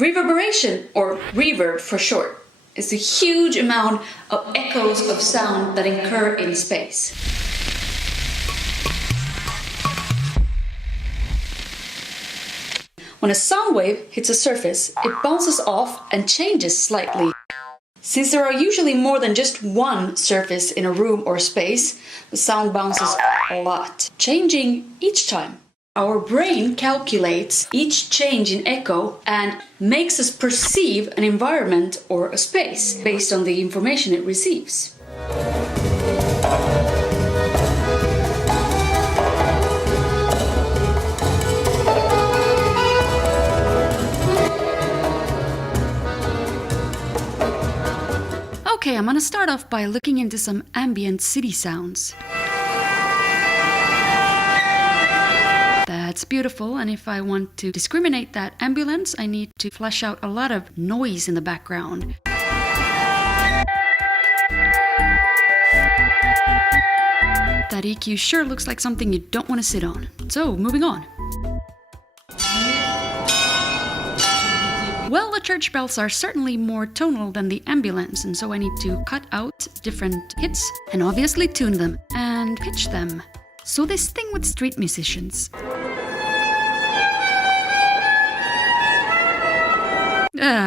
Reverberation, or reverb for short, is the huge amount of echoes of sound that occur in space. When a sound wave hits a surface, it bounces off and changes slightly. Since there are usually more than just one surface in a room or space, the sound bounces a lot, changing each time. Our brain calculates each change in echo and makes us perceive an environment or a space based on the information it receives. Okay, I'm gonna start off by looking into some ambient city sounds. That's beautiful, and if I want to discriminate that ambulance, I need to flesh out a lot of noise in the background. That EQ sure looks like something you don't want to sit on. So, moving on. Well, the church bells are certainly more tonal than the ambulance, and so I need to cut out different hits and obviously tune them and pitch them. So this thing with street musicians.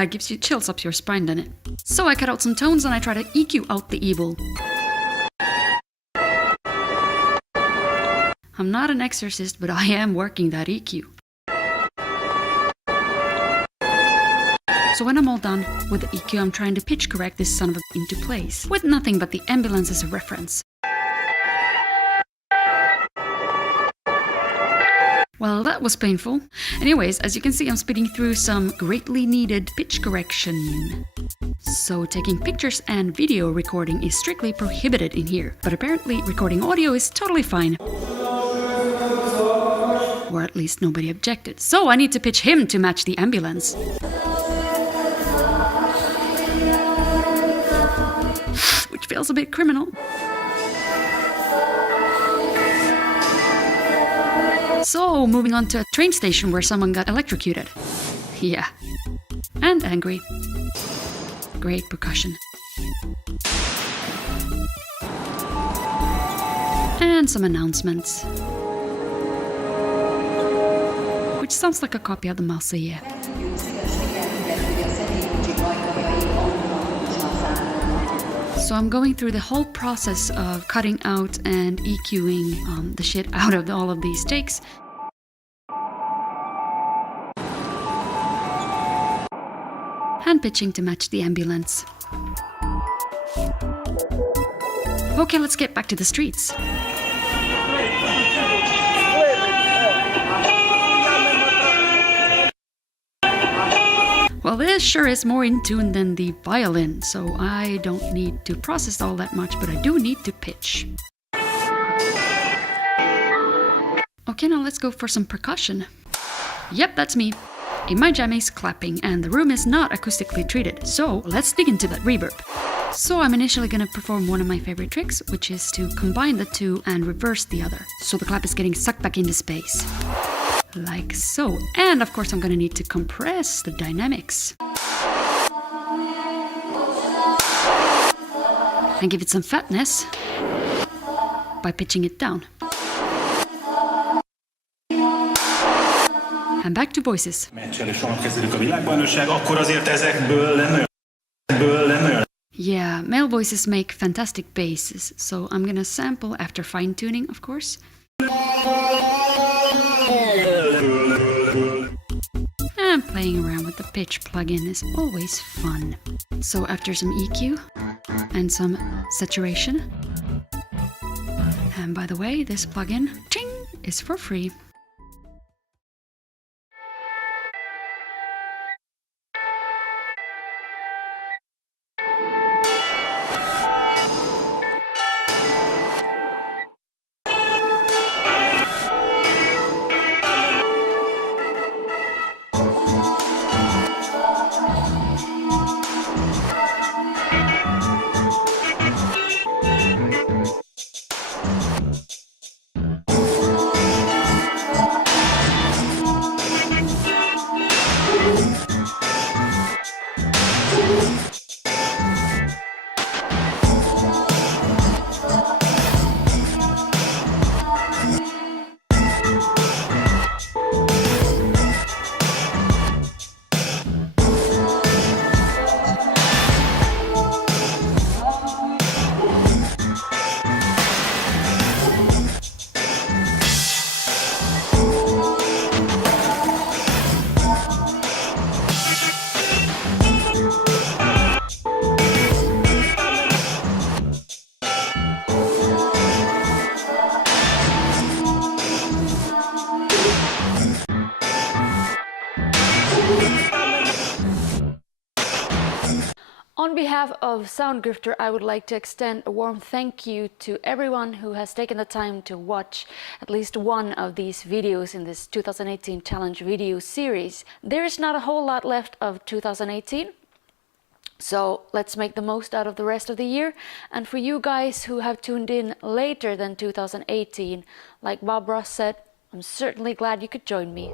Gives you chills up your spine, doesn't it? So I cut out some tones and I try to EQ out the evil. I'm not an exorcist, but I am working that EQ. So when I'm all done with the EQ, I'm trying to pitch correct this son of a into place, with nothing but the ambulance as a reference. Well, that was painful. Anyways, as you can see, I'm speeding through some greatly needed pitch correction. So taking pictures and video recording is strictly prohibited in here, but apparently recording audio is totally fine. Or at least nobody objected. So I need to pitch him to match the ambulance. Which feels a bit criminal. So, moving on to a train station where someone got electrocuted. Yeah. And angry. Great percussion. And some announcements. Which sounds like a copy of the Marseillaise. So I'm going through the whole process of cutting out and EQing the shit out of all of these takes. And pitching to match the ambulance. Okay, let's get back to the streets. Well, this sure is more in tune than the violin, so I don't need to process all that much, but I do need to pitch. Okay, now let's go for some percussion. Yep, that's me. In my jammies clapping, and the room is not acoustically treated, so let's dig into that reverb. So I'm initially gonna perform one of my favorite tricks, which is to combine the two and reverse the other, so the clap is getting sucked back into space. Like so. And of course I'm gonna need to compress the dynamics. And give it some fatness by pitching it down. And back to voices. Yeah, male voices make fantastic basses, so I'm gonna sample after fine-tuning, of course. And playing around with the pitch plugin is always fun. So after some EQ and some saturation, and by the way, this plugin, ting, is for free. On behalf of Soundgrifter, I would like to extend a warm thank you to everyone who has taken the time to watch at least one of these videos in this 2018 challenge video series. There is not a whole lot left of 2018, so let's make the most out of the rest of the year. And for you guys who have tuned in later than 2018, like Bob Ross said, I'm certainly glad you could join me.